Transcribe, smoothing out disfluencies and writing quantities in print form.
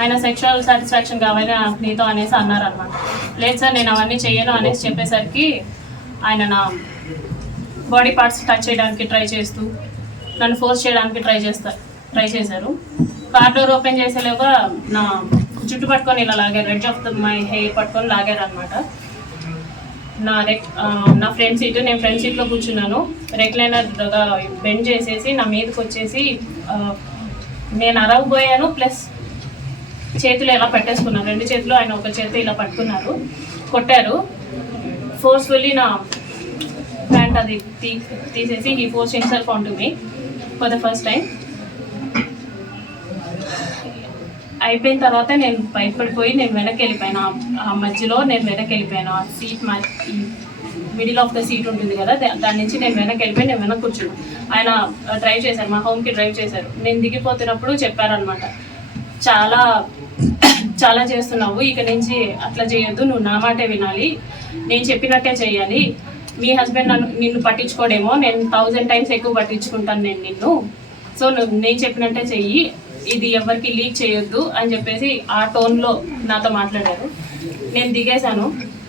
ఆయన sexual satisfaction కావాలి నాకు నీతో అనేసి అన్నారనమాట. లేదు సార్ నేను అవన్నీ చేయను అనేసి చెప్పేసరికి ఆయన నా బాడీ పార్ట్స్ టచ్ చేయడానికి ట్రై చేస్తూ నన్ను ఫోర్స్ చేయడానికి ట్రై చేశారు. కార్ డోర్ ఓపెన్ చేసేలాగా నా జుట్టు పట్టుకొని ఇలా లాగారు, రెడ్ ఆఫ్ మై హెయిర్ పట్టుకొని లాగారు అనమాట. నా ఫ్రంట్ సీట్, నేను ఫ్రంట్ సీట్లో కూర్చున్నాను. రెక్లైనర్గా బెండ్ చేసేసి నా మీదకి వచ్చేసి నేను అరవబోయాను, ప్లస్ చేతులు ఇలా పెట్టేసుకున్నాను. 2 చేతులు ఆయన ఒక చేతి ఇలా పట్టుకున్నారు, కొట్టారు ఫోర్స్ఫుల్లీ. నా ప్యాంట్ అది తీసేసి he force himself on to me for the first time. అయిపోయిన తర్వాత నేను భయపడిపోయి నేను వెనక్కి వెళ్ళిపోయాను. ఆ మధ్యలో నేను వెనక్కి వెళ్ళిపోయాను. ఆ seat middle of the seat ఉంటుంది కదా, దాని నుంచి నేను వెనక్కి వెళ్ళిపోయి నేను వెనక్కి కూర్చున్నాను. ఆయన డ్రైవ్ చేశారు, మా హోమ్కి డ్రైవ్ చేశారు. నేను దిగిపోతున్నప్పుడు చెప్పారనమాట, చాలా చాలా చేస్తున్నావు, ఇక నుంచి అట్లా చేయొద్దు, నువ్వు నా మాటే వినాలి, నేను చెప్పినట్టే చేయాలి. మీ హస్బెండ్ నిన్ను పట్టించుకోడేమో, నేను 1000 టైమ్స్ ఎక్కువ పట్టించుకుంటాను నేను నిన్ను, సో నేను చెప్పినట్టే చెయ్యి, ఇది ఎవరికి లీక్ చేయొద్దు అని చెప్పేసి ఆ టోన్లో నాతో మాట్లాడారు. నేను దిగేశాను.